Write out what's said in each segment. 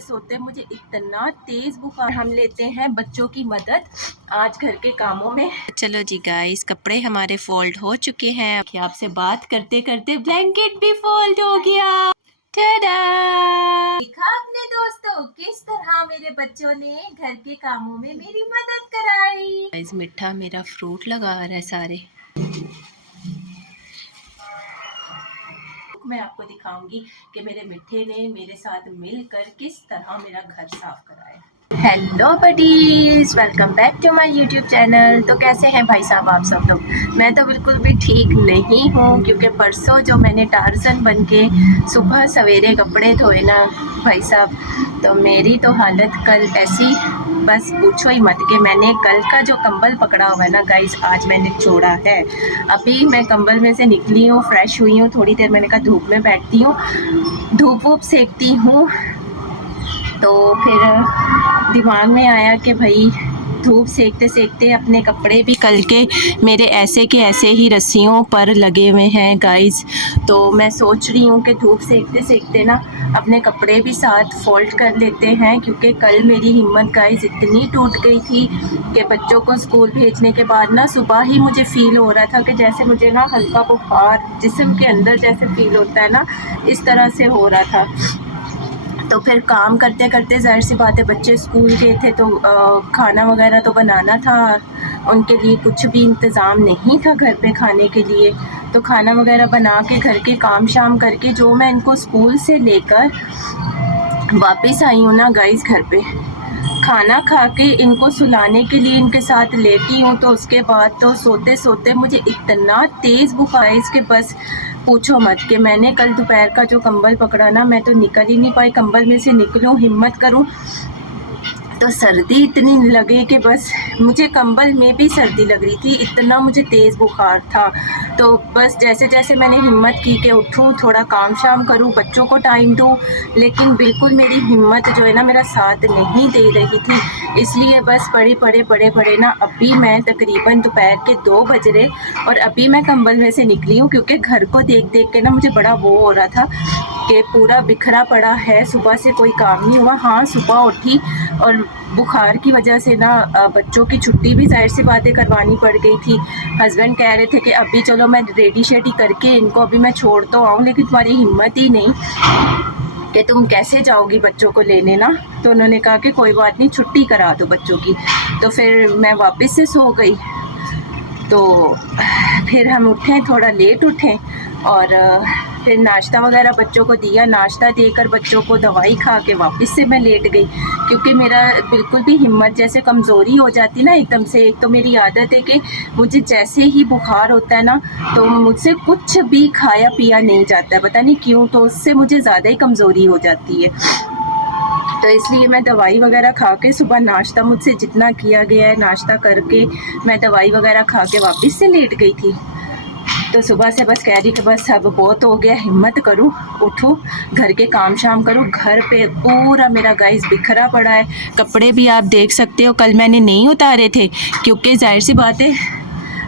सोते सोते मुझे इतना तेज बुखार। हम लेते हैं बच्चों की मदद आज घर के कामों में। चलो जी गाइस, कपड़े हमारे फोल्ड हो चुके हैं। आपसे बात करते करते ब्लैंकेट भी फोल्ड हो गया। टाडा! देखा आपने दोस्तों किस तरह मेरे बच्चों ने घर के कामों में मेरी मदद कराई। गाइस मिठा मेरा फ्रूट लगा रहा है सारे। मैं आपको दिखाऊंगी कि मेरे मिठे ने मेरे साथ मिलकर किस तरह मेरा घर साफ कराया। Hello buddies, welcome back to my YouTube channel. तो कैसे हैं भाई साहब आप सब लोग? मैं तो बिल्कुल भी ठीक नहीं हूँ क्योंकि परसों जो मैंने टार्जन बन के सुबह सवेरे कपड़े धोए ना भाई साहब, तो मेरी तो हालत कल ऐसी बस पूछो ही मत कि मैंने कल का जो कंबल पकड़ा हुआ है ना गाइस, आज मैंने छोड़ा है। अभी मैं कंबल में से निकली हूँ, फ्रेश हुई हूँ, थोड़ी देर मैंने कहा धूप में बैठती हूँ, धूप वूप सेकती हूँ। तो फिर दिमाग में आया कि भाई धूप सेकते सेकते अपने कपड़े भी कल के मेरे ऐसे के ऐसे ही रस्सियों पर लगे हुए हैं गाइस। तो मैं सोच रही हूँ कि धूप सेकते सेकते ना अपने कपड़े भी साथ फोल्ड कर लेते हैं, क्योंकि कल मेरी हिम्मत गाइस इतनी टूट गई थी कि बच्चों को स्कूल भेजने के बाद ना सुबह ही मुझे फ़ील हो रहा था कि जैसे मुझे ना हल्का बुखार जिस्म के अंदर जैसे फ़ील होता है ना, इस तरह से हो रहा था। तो फिर काम करते करते ज़ाहिर सी बात है बच्चे स्कूल गए थे तो खाना वगैरह तो बनाना था, उनके लिए कुछ भी इंतज़ाम नहीं था घर पे खाने के लिए। तो खाना वगैरह बना के घर के काम शाम करके जो मैं इनको स्कूल से लेकर वापस आई हूँ ना गाइस घर पे, खाना खा के इनको सुलाने के लिए इनके साथ लेटी हूँ, तो उसके बाद तो सोते सोते मुझे इतना तेज़ बुखार है इसके बस पूछो मत कि मैंने कल दोपहर का जो कंबल पकड़ा ना, मैं तो निकल ही नहीं पाई। कंबल में से निकलूं, हिम्मत करूं तो सर्दी इतनी लगे कि बस मुझे कंबल में भी सर्दी लग रही थी, इतना मुझे तेज़ बुखार था। तो बस जैसे जैसे मैंने हिम्मत की कि उठूं, थोड़ा काम शाम करूं, बच्चों को टाइम दूं, लेकिन बिल्कुल मेरी हिम्मत जो है ना मेरा साथ नहीं दे रही थी। इसलिए बस पड़े ना अभी मैं तकरीबन दोपहर के 2 बज रहे और अभी मैं कंबल में से निकली हूँ, क्योंकि घर को देख देख के ना मुझे बड़ा वो हो रहा था कि पूरा बिखरा पड़ा है, सुबह से कोई काम नहीं हुआ। हाँ, सुबह उठी और बुखार की वजह से ना बच्चों की छुट्टी भी ज़ाहिर सी बातें करवानी पड़ गई थी। हस्बैंड कह रहे थे कि अभी चलो मैं रेडी शेडी करके इनको अभी मैं छोड़ तो आऊँ, लेकिन तुम्हारी हिम्मत ही नहीं कि तुम कैसे जाओगी बच्चों को लेने ना। तो उन्होंने कहा कि कोई बात नहीं, छुट्टी करा दो बच्चों की। तो फिर मैं वापस से सो गई। तो फिर हम उठे, थोड़ा लेट उठे और फिर नाश्ता वगैरह बच्चों को दिया, नाश्ता देकर बच्चों को दवाई खा के वापस से मैं लेट गई, क्योंकि मेरा बिल्कुल भी हिम्मत जैसे कमज़ोरी हो जाती ना एकदम से। एक तो मेरी आदत है कि मुझे जैसे ही बुखार होता है ना तो मुझसे कुछ भी खाया पिया नहीं जाता है, पता नहीं क्यों, तो उससे मुझे ज़्यादा ही कमज़ोरी हो जाती है। तो इसलिए मैं दवाई वगैरह खा के सुबह नाश्ता मुझसे जितना किया गया है नाश्ता करके मैं दवाई वगैरह खा के वापस से लेट गई थी। तो सुबह से बस कह रही कि बस अब बहुत हो गया, हिम्मत करूँ, उठूँ, घर के काम शाम करूँ। घर पे पूरा मेरा गाइस बिखरा पड़ा है, कपड़े भी आप देख सकते हो कल मैंने नहीं उतारे थे, क्योंकि जाहिर सी बात है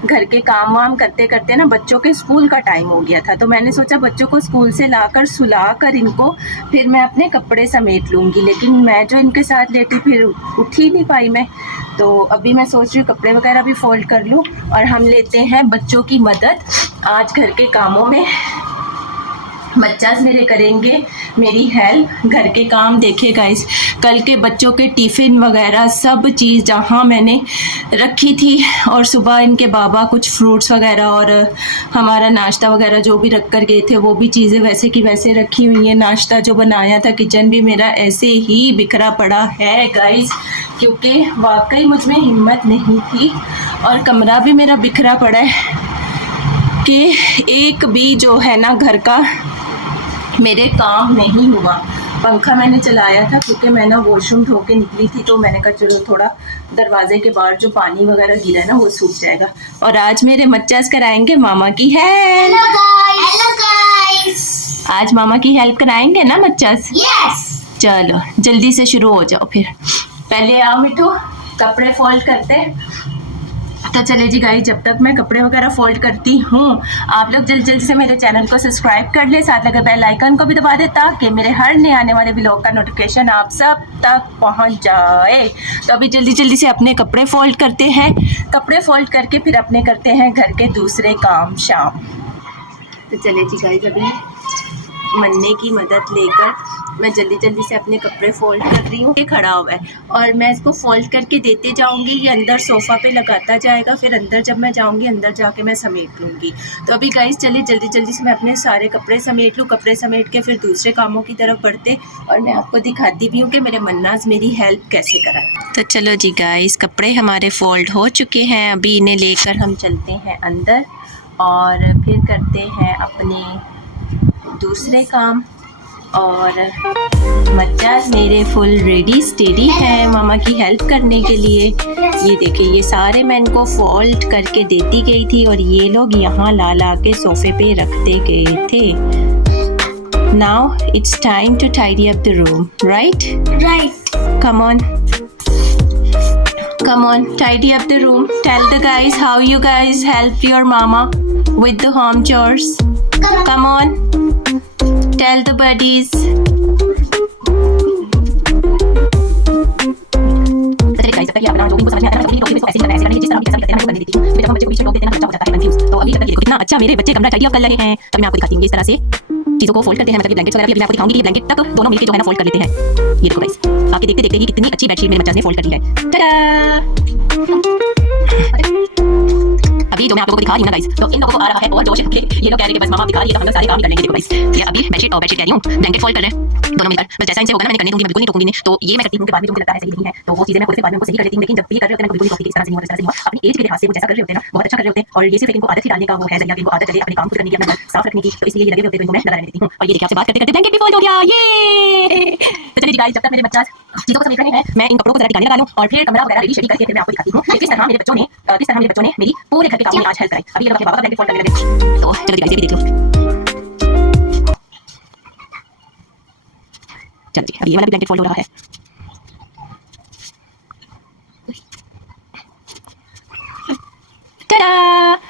घर के काम वाम करते करते ना बच्चों के स्कूल का टाइम हो गया था। तो मैंने सोचा बच्चों को स्कूल से लाकर सुला कर इनको फिर मैं अपने कपड़े समेट लूँगी, लेकिन मैं जो इनके साथ लेटी फिर उठ ही नहीं पाई मैं। तो अभी मैं सोच रही हूँ कपड़े वगैरह भी फोल्ड कर लूँ और हम लेते हैं बच्चों की मदद आज घर के कामों में। बच्चा मेरे करेंगे मेरी हेल्प, घर के काम। देखे गाइस कल के बच्चों के टिफ़िन वगैरह सब चीज़ जहाँ मैंने रखी थी, और सुबह इनके बाबा कुछ फ्रूट्स वगैरह और हमारा नाश्ता वगैरह जो भी रख कर गए थे वो भी चीज़ें वैसे की वैसे रखी हुई हैं। नाश्ता जो बनाया था, किचन भी मेरा ऐसे ही बिखरा पड़ा है गाइस, क्योंकि वाकई मुझ में हिम्मत नहीं थी और कमरा भी मेरा बिखरा पड़ा है कि एक भी जो है ना घर का मेरे काम नहीं हुआ। पंखा मैंने चलाया था क्योंकि मैं ना वॉशरूम धो के निकली थी, तो मैंने कहा चलो थोड़ा दरवाजे के बाहर जो पानी वगैरह गिरा है ना वो सूख जाएगा। और आज मेरे मच्चास कराएंगे मामा की हेल्प। हेलो गाइस, आज मामा की हेल्प कराएंगे ना मच्चास? यस। चलो जल्दी से शुरू हो जाओ। फिर पहले आओ मिठू, कपड़े फोल्ड करते। तो चले जी गाइस, जब तक मैं कपड़े वगैरह फोल्ड करती हूँ, आप लोग जल्दी जल्दी से मेरे चैनल को सब्सक्राइब कर ले, साथ लगे बेल आइकन को भी दबा दे ताकि मेरे हर नए आने वाले व्लॉग का नोटिफिकेशन आप सब तक पहुँच जाए। तो अभी जल्दी जल्दी से अपने कपड़े फोल्ड करते हैं, कपड़े फोल्ड करके फिर अपने करते हैं घर के दूसरे काम शाम। तो चले जी गाइस, अभी मन्ने की मदद लेकर मैं जल्दी जल्दी से अपने कपड़े फोल्ड कर रही हूँ। ये खड़ा हुआ है और मैं इसको फोल्ड करके देते जाऊँगी, ये अंदर सोफ़ा पे लगाता जाएगा, फिर अंदर जब मैं जाऊँगी अंदर जाके मैं समेट लूँगी। तो अभी गाइस चलिए जल्दी जल्दी से मैं अपने सारे कपड़े समेट लूँ, कपड़े समेट के फिर दूसरे कामों की तरफ बढ़ते और मैं आपको दिखाती भी हूँ कि मेरे मन्नाज मेरी हेल्प कैसे करा। तो चलो जी गाइस, कपड़े हमारे फोल्ड हो चुके हैं, अभी इन्हें लेकर हम चलते हैं अंदर और फिर करते हैं अपने दूसरे काम। और मच्चास मेरे फुल रेडी स्टेडी हैं मामा की हेल्प करने के लिए। ये देखिए, ये सारे मैं इनको फोल्ड करके देती गई थी और ये लोग यहाँ ला ला के सोफे पे रखते गए थे। Now it's time to tidy up the room, right? Right. Come on, tidy up the room. Tell the guys how you guys help your mama with the home chores. Come on, tell the buddies. कितना अच्छा मेरे बच्चे कमरा tidy up कर रहे हैं। तो मैं आपको दिखाती हूँ, इस तरह से चीज़ों को फोल्ड करते हैं, मतलब ब्लैंकेट्स वगैरह भी मैं आपको दिखाऊंगी कि ब्लैंकेट तक दोनों मिलकर जो है ना फोल्ड कर लेते हैं। ये देखो गाइस, आपके देखते देखते ही कितनी अच्छी बेडशीट मेरे बच्चे ने फोल्ड कर दी है। टाडा! अभी जो मैं आप लोगों को दिखा रही हूँ ना गाइस, तो इन लोगों को आ रहा है और जोश के ये लोग कह रहे हैं कि बस मामा दिखा रही है तो हम लोग सारे काम ही कर लेंगे। देखो गाइस, ये अभी बेडशीट और बेडशीट कह रही हूँ, ब्लैंकेट फोल्ड कर रहे हैं दोनों मिलकर। बस जैसा इनसे होगा ना, मैंने करने दूंगी, मैं बिल्कुल नहीं टोकूंगी। तो ये मैं करती हूँ कि बाद में जो मुझे लगता है सही नहीं है तो वो चीजें मैं खुद से बाद में उनको सही कर लेती हूँ। लेकिन जब भी कर रहे होते हैं ना, बिल्कुल नहीं इस तरह से नहीं हुआ, इस तरह से हुआ। अपनी एज के लिहाज से वो जैसा कर रहे होते हैं ना, बहुत अच्छा कर रहे होते हैं। और ये सिर्फ इनको आदत ही डालने का वो है जरिया, इनको आदत चले अपने काम खुद करने की, अपना घर साफ रखने की। तो इसलिए ये लगे होते हैं, तो इनको मैं लगा देती हूँ। और ये देखिए, आपसे बात करते करते ब्लैंकेट भी फोल्ड हो गया। ये तो चलिए गाइस, जब तक मेरे बच्चा चीजों को समेट रहे हैं, मैं इन कपड़ों को जरा टिकाने लगा लूं और फिर कमरा वगैरह रेडी शेडी करके फिर मैं आपको दिखाती हूँ कि किस तरह मेरे बच्चों ने मेरी पूरे घर के काम में आज हेल्प कराई। अभी ये लोग अपने बाबा का ब्लैंकेट फोल्ड करने लगे, तो चलो गाइस ये भी देख लो। चलो जी, अभी ये वाला भी ब्लैंकेट फोल्ड हो रहा है।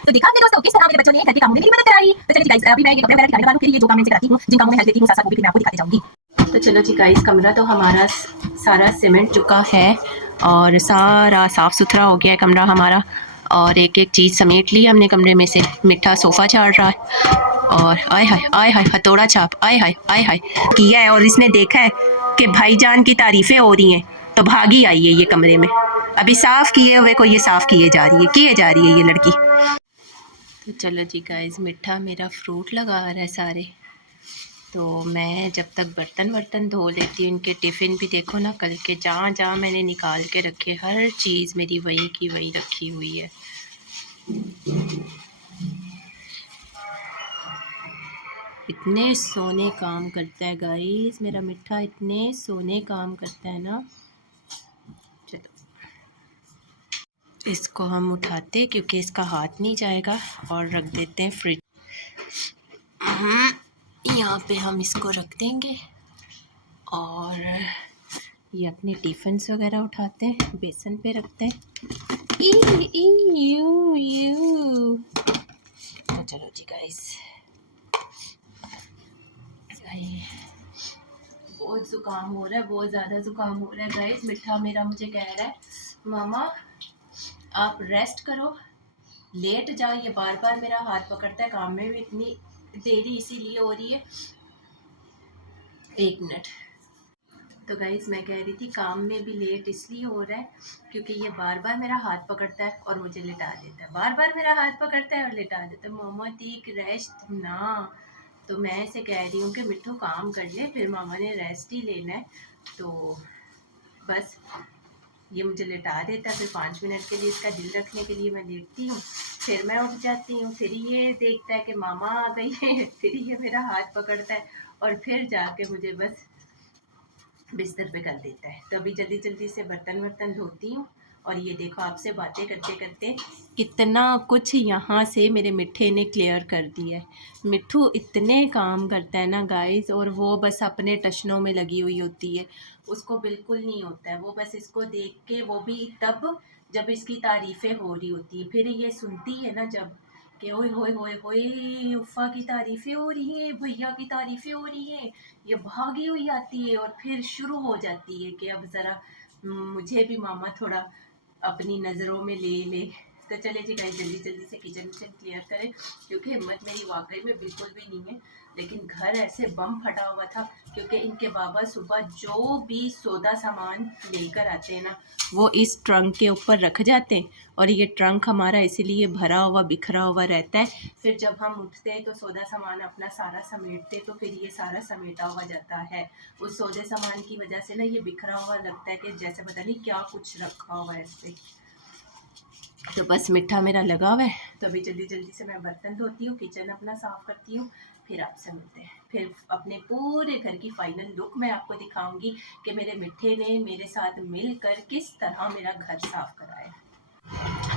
तो देखा आपने दोस्तों किस तरह मेरे बच्चों ने घर के कामों में मेरी मदद कराई। तो चलिए गाइस, अभी मैं ये कपड़े वगैरह दिखाने वाला हूं, फिर ये जो काम मैं इनसे कराती हूं, जिन कामों में हेल्प देती हूं, साथ साथ वो भी मैं आपको दिखाती जाऊंगी। तो चलो जी गाइस, कमरा तो हमारा सारा सीमेंट चुका है और सारा साफ सुथरा हो गया है कमरा हमारा। और एक एक चीज़ समेट ली हमने कमरे में से। मिठा सोफ़ा झाड़ रहा है और आय हाय हथौड़ा छाप आय हाय किया है। और इसने देखा है कि भाईजान की तारीफ़ें हो रही हैं तो भागी आई है ये कमरे में। अभी साफ़ किए हुए को ये साफ़ किए जा रही है ये लड़की। तो चलो जी गाइस, मिठा मेरा फ्रूट लगा रहा है सारे। तो मैं जब तक बर्तन वर्तन धो लेती हूँ, इनके टिफ़िन भी देखो ना, कल के जहाँ जहाँ मैंने निकाल के रखे, हर चीज़ मेरी वही की वही रखी हुई है। इतने सोने काम करता है गाइस मेरा मिठा, इतने सोने काम करता है ना। चलो इसको हम उठाते क्योंकि इसका हाथ नहीं जाएगा और रख देते हैं फ्रिज। यहाँ पे हम इसको रख देंगे और ये अपने टिफ़िन्स वगैरह उठाते हैं, बेसन पे रखते हैं। तो चलो जी गाइस, बहुत ज़ुकाम हो रहा है, बहुत ज़्यादा ज़ुकाम हो रहा है गाइस। मिठा मेरा मुझे कह रहा है मामा आप रेस्ट करो, लेट जाओ। ये बार बार मेरा हाथ पकड़ता है, काम में भी इतनी देरी इसीलिए हो रही है। एक मिनट। तो गाइस मैं कह रही थी काम में भी लेट इसलिए हो रहा है क्योंकि ये बार बार मेरा हाथ पकड़ता है और मुझे लिटा देता है, बार बार मेरा हाथ पकड़ता है और लिटा देता है। मामा ठीक रेस्ट ना। तो मैं इसे कह रही हूँ कि मिट्ठू काम कर ले, फिर मामा ने रेस्ट ही लेना है। तो बस ये मुझे लिटा देता है, फिर 5 मिनट के लिए इसका दिल रखने के लिए मैं लेटती हूँ, फिर मैं उठ जाती हूँ, फिर ये देखता है कि मामा आ गई है, फिर ये मेरा हाथ पकड़ता है और फिर जाके मुझे बस बिस्तर पे कर देता है। तो अभी जल्दी जल्दी से बर्तन वर्तन धोती हूँ और ये देखो आपसे बातें करते करते कितना कुछ यहाँ से मेरे मिट्ठे ने क्लियर कर दिया है। मिट्ठू इतने काम करता है ना गाइस, और वो बस अपने टशनों में लगी हुई होती है, उसको बिल्कुल नहीं होता है। वो बस इसको देख के, वो भी तब जब इसकी तारीफ़ें हो रही होती हैं, फिर ये सुनती है ना जब कि ओए होए होए होए उफ़ा की तारीफ़ें हो रही हैं, भैया की तारीफ़ें हो रही हैं, ये भागी हुई आती है और फिर शुरू हो जाती है कि अब ज़रा मुझे भी मामा थोड़ा अपनी नज़रों में ले ले। तो चले जी गाइस, जल्दी जल्दी से किचन क्लियर करें क्योंकि हिम्मत मेरी वाकई में बिल्कुल भी नहीं है। लेकिन घर ऐसे बम फटा हुआ था क्योंकि इनके बाबा सुबह जो भी सौदा सामान लेकर आते हैं ना, वो इस ट्रंक के ऊपर रख जाते हैं और ये ट्रंक हमारा इसीलिए भरा हुआ बिखरा हुआ रहता है। फिर जब हम उठते हैं तो सौदा सामान अपना सारा समेटते तो फिर ये सारा समेटा हुआ जाता है। उस सौदे सामान की वजह से ना ये बिखरा हुआ लगता है कि जैसे पता नहीं क्या कुछ रखा हुआ है इस पे। तो बस मिठा मेरा लगा हुआ है, तो अभी जल्दी जल्दी से मैं बर्तन धोती हूँ, किचन अपना साफ़ करती हूँ, फिर आपसे मिलते हैं। फिर अपने पूरे घर की फाइनल लुक मैं आपको दिखाऊंगी कि मेरे मिठे ने मेरे साथ मिलकर किस तरह मेरा घर साफ़ कराया।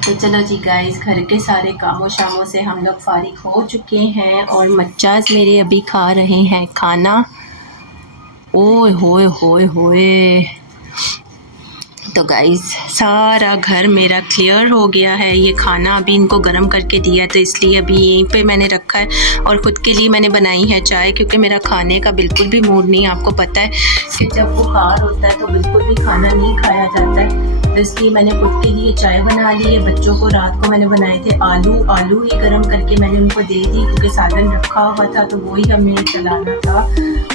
तो चलो जी गाइस, घर के सारे कामों शामों से हम लोग फारिग हो चुके हैं और मच्चास मेरे अभी खा रहे हैं खाना। ओए होए होए होए। तो गाइस सारा घर मेरा क्लियर हो गया है। ये खाना अभी इनको गर्म करके दिया तो इसलिए अभी यहीं पे मैंने रखा है और ख़ुद के लिए मैंने बनाई है चाय, क्योंकि मेरा खाने का बिल्कुल भी मूड नहीं। आपको पता है कि जब बुखार होता है तो बिल्कुल भी खाना नहीं खाया जाता है, तो इसलिए मैंने खुद के लिए चाय बना ली है। बच्चों को रात को मैंने बनाए थे आलू ही गर्म करके मैंने उनको दे दी क्योंकि सालन रखा हुआ था तो वही हमें चलाना था।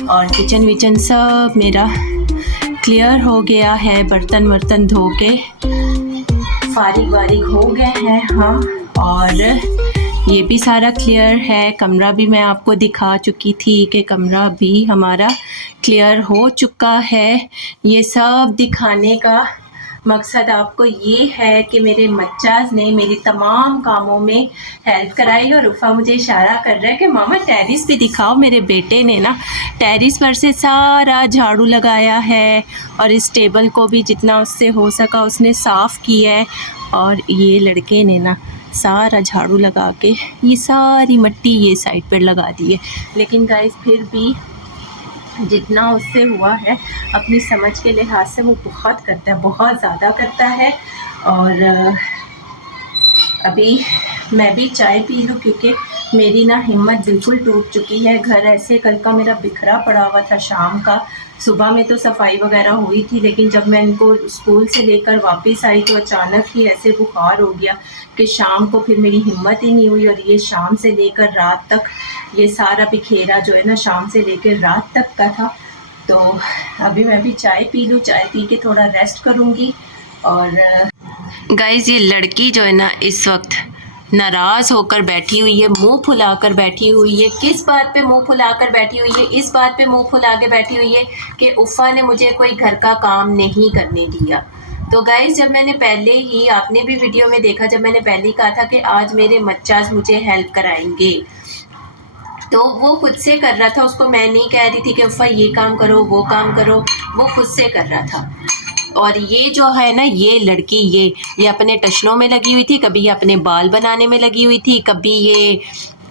और किचन विचन सब मेरा क्लियर हो गया है, बर्तन वर्तन धो के फारिग वारिग हो गए हैं हम, और ये भी सारा क्लियर है। कमरा भी मैं आपको दिखा चुकी थी कि कमरा भी हमारा क्लियर हो चुका है। ये सब दिखाने का मकसद आपको ये है कि मेरे मच्चास ने मेरी तमाम कामों में हेल्प कराई और उफ़ा मुझे इशारा कर रहा है कि मामा टेरिस भी दिखाओ। मेरे बेटे ने ना टेरिस पर से सारा झाड़ू लगाया है और इस टेबल को भी जितना उससे हो सका उसने साफ़ किया है, और ये लड़के ने ना सारा झाड़ू लगा के ये सारी मिट्टी ये साइड पर लगा दी है। लेकिन गाइस फिर भी जितना उससे हुआ है अपनी समझ के लिहाज से वो बहुत करता है, बहुत ज़्यादा करता है। और अभी मैं भी चाय पी लूँ क्योंकि मेरी ना हिम्मत बिल्कुल टूट चुकी है। घर ऐसे कल का मेरा बिखरा पड़ा हुआ था शाम का। सुबह में तो सफाई वगैरह हुई थी, लेकिन जब मैं इनको स्कूल से लेकर वापस आई तो अचानक ही ऐसे बुखार हो गया कि शाम को फिर मेरी हिम्मत ही नहीं हुई। और ये शाम से लेकर रात तक ये सारा बिखेरा जो है ना शाम से लेकर रात तक का था। तो अभी मैं भी चाय पी लूँ, चाय पी के थोड़ा रेस्ट करूँगी। और गाइस ये लड़की जो है ना इस वक्त नाराज़ होकर बैठी हुई है, मुंह फुलाकर बैठी हुई है। किस बात पे मुंह फुलाकर बैठी हुई है? इस बात पे मुंह फुला के बैठी हुई है कि उफ़ा ने मुझे कोई घर का काम नहीं करने दिया। तो गाइस जब मैंने पहले ही, आपने भी वीडियो में देखा, जब मैंने पहले ही कहा था कि आज मेरे मच्चास मुझे हेल्प कराएंगे, तो वो खुद से कर रहा था। उसको मैं नहीं कह रही थी कि उफ़ा ये काम करो वो काम करो, वो खुद से कर रहा था। और ये जो है ना ये लड़की ये अपने टशनों में लगी हुई थी, कभी ये अपने बाल बनाने में लगी हुई थी, कभी ये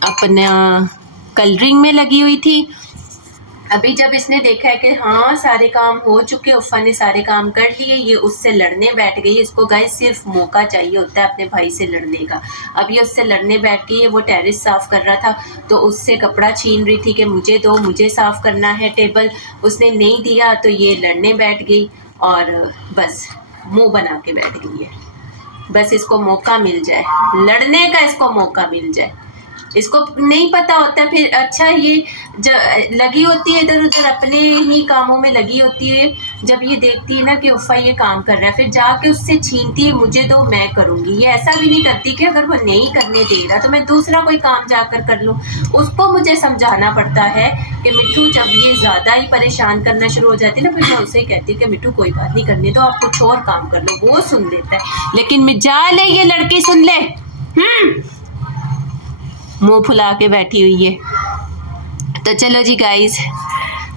अपना कलरिंग में लगी हुई थी। अभी जब इसने देखा है कि हाँ सारे काम हो चुके, उफ़ा ने सारे काम कर लिए, ये उससे लड़ने बैठ गई। इसको गाइस सिर्फ मौका चाहिए होता है अपने भाई से लड़ने का। अब ये उससे लड़ने बैठ गई है। वो टेरिस साफ़ कर रहा था तो उससे कपड़ा छीन रही थी कि मुझे दो, मुझे साफ़ करना है टेबल। उसने नहीं दिया तो ये लड़ने बैठ गई और बस मुंह बना के बैठ गई है। बस इसको मौका मिल जाए लड़ने का, इसको मौका मिल जाए। इसको नहीं पता होता फिर। अच्छा ये लगी होती है इधर उधर अपने ही कामों में लगी होती है। जब ये देखती है ना कि उफ़ा ये काम कर रहा है, फिर जाके उससे छीनती है, मुझे दो मैं करूँगी। ये ऐसा भी नहीं करती कि अगर वो नहीं करने दे रहा तो मैं दूसरा कोई काम जाकर कर लूँ। उसको मुझे समझाना पड़ता है कि मिट्टू जब ये ज़्यादा ही परेशान करना शुरू हो जाती है ना, फिर मैं उसे कहती हूँ कि मिट्टू कोई बात नहीं, करने दो, आप कुछ और काम कर लो। वो सुन लेता है, लेकिन मिजाल है ये लड़की सुन ले, मुंह फुला के बैठी हुई है। तो चलो जी गाइस,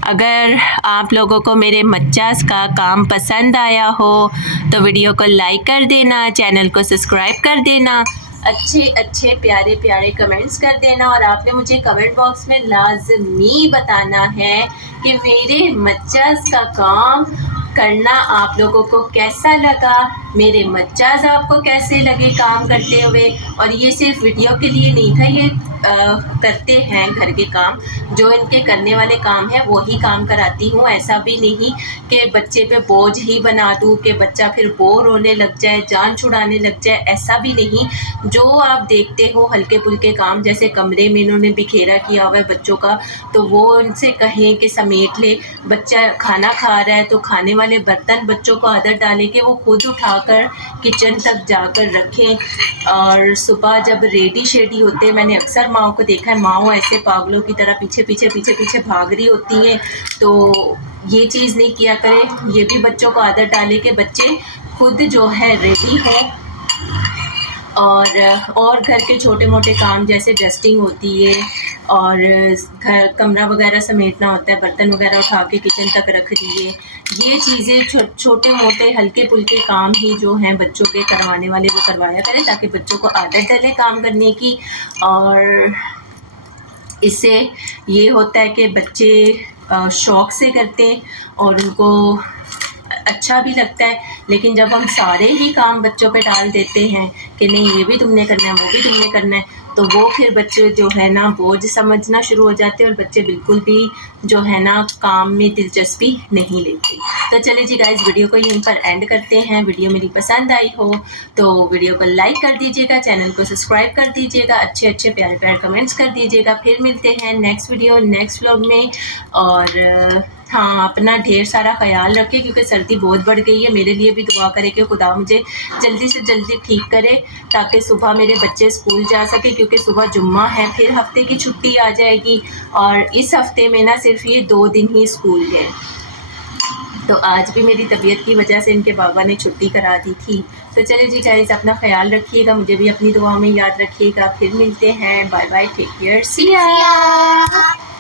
अगर आप लोगों को मेरे मच्चास का काम पसंद आया हो तो वीडियो को लाइक कर देना, चैनल को सब्सक्राइब कर देना, अच्छे अच्छे प्यारे प्यारे कमेंट्स कर देना। और आपने मुझे कमेंट बॉक्स में लाजमी बताना है कि मेरे मच्चास का काम करना आप लोगों को कैसा लगा, मेरे मच्चाज आपको कैसे लगे काम करते हुए। और ये सिर्फ वीडियो के लिए नहीं था, ये करते हैं घर के काम, जो इनके करने वाले काम है वो ही काम कराती हूँ। ऐसा भी नहीं कि बच्चे पे बोझ ही बना दूँ कि बच्चा फिर बोर होने लग जाए, जान छुड़ाने लग जाए, ऐसा भी नहीं। जो आप देखते हो हल्के फुल्के काम, जैसे कमरे में इन्होंने बिखेरा किया हुआ है बच्चों का, तो वो उनसे कहें कि समेट ले। बच्चा खाना खा रहा है तो खाने वाले बर्तन बच्चों को आदत डालें कि वो खुद उठाकर किचन तक जाकर रखें। और सुबह जब रेडी शेडी होते हैं, मैंने अक्सर माओ को देखा है, माओ ऐसे पागलों की तरह पीछे पीछे पीछे पीछे भाग रही होती हैं। तो ये चीज़ नहीं किया करें। ये भी बच्चों को आदत डालें कि बच्चे खुद जो है रेडी हों। और घर के छोटे मोटे काम जैसे डस्टिंग होती है और घर कमरा वगैरह समेटना होता है, बर्तन वगैरह उठा के किचन तक रख दिए। ये चीज़ें छोटे मोटे हल्के फुल्के काम ही जो हैं बच्चों के करवाने वाले वो करवाया करें, ताकि बच्चों को आदत डले काम करने की। और इससे ये होता है कि बच्चे शौक़ से करते हैं और उनको अच्छा भी लगता है। लेकिन जब हम सारे ही काम बच्चों पे डाल देते हैं कि नहीं ये भी तुमने करना है, वो भी तुमने करना है, तो वो फिर बच्चे जो है ना बोझ समझना शुरू हो जाते हैं और बच्चे बिल्कुल भी जो है ना काम में दिलचस्पी नहीं लेते। तो चलिए जी गाइस, वीडियो को यहीं पर एंड करते हैं। वीडियो मेरी पसंद आई हो तो वीडियो को लाइक कर दीजिएगा, चैनल को सब्सक्राइब कर दीजिएगा, अच्छे अच्छे प्यारे प्यारे कमेंट्स कर दीजिएगा। फिर मिलते हैं नेक्स्ट वीडियो नेक्स्ट व्लॉग में। और हाँ, अपना ढेर सारा ख्याल रखें क्योंकि सर्दी बहुत बढ़ गई है। मेरे लिए भी दुआ करें कि खुदा मुझे जल्दी से जल्दी ठीक करे, ताकि सुबह मेरे बच्चे स्कूल जा सके, क्योंकि सुबह जुम्मा है, फिर हफ्ते की छुट्टी आ जाएगी। और इस हफ्ते में ना सिर्फ ये 2 दिन ही स्कूल है। तो आज भी मेरी तबीयत की वजह से इनके बाबा ने छुट्टी करा दी थी। तो चलिए जी गाइस, अपना ख्याल रखिएगा, मुझे भी अपनी दुआ में याद रखिएगा। फिर मिलते हैं, बाय बाय, टेक केयर, सी या।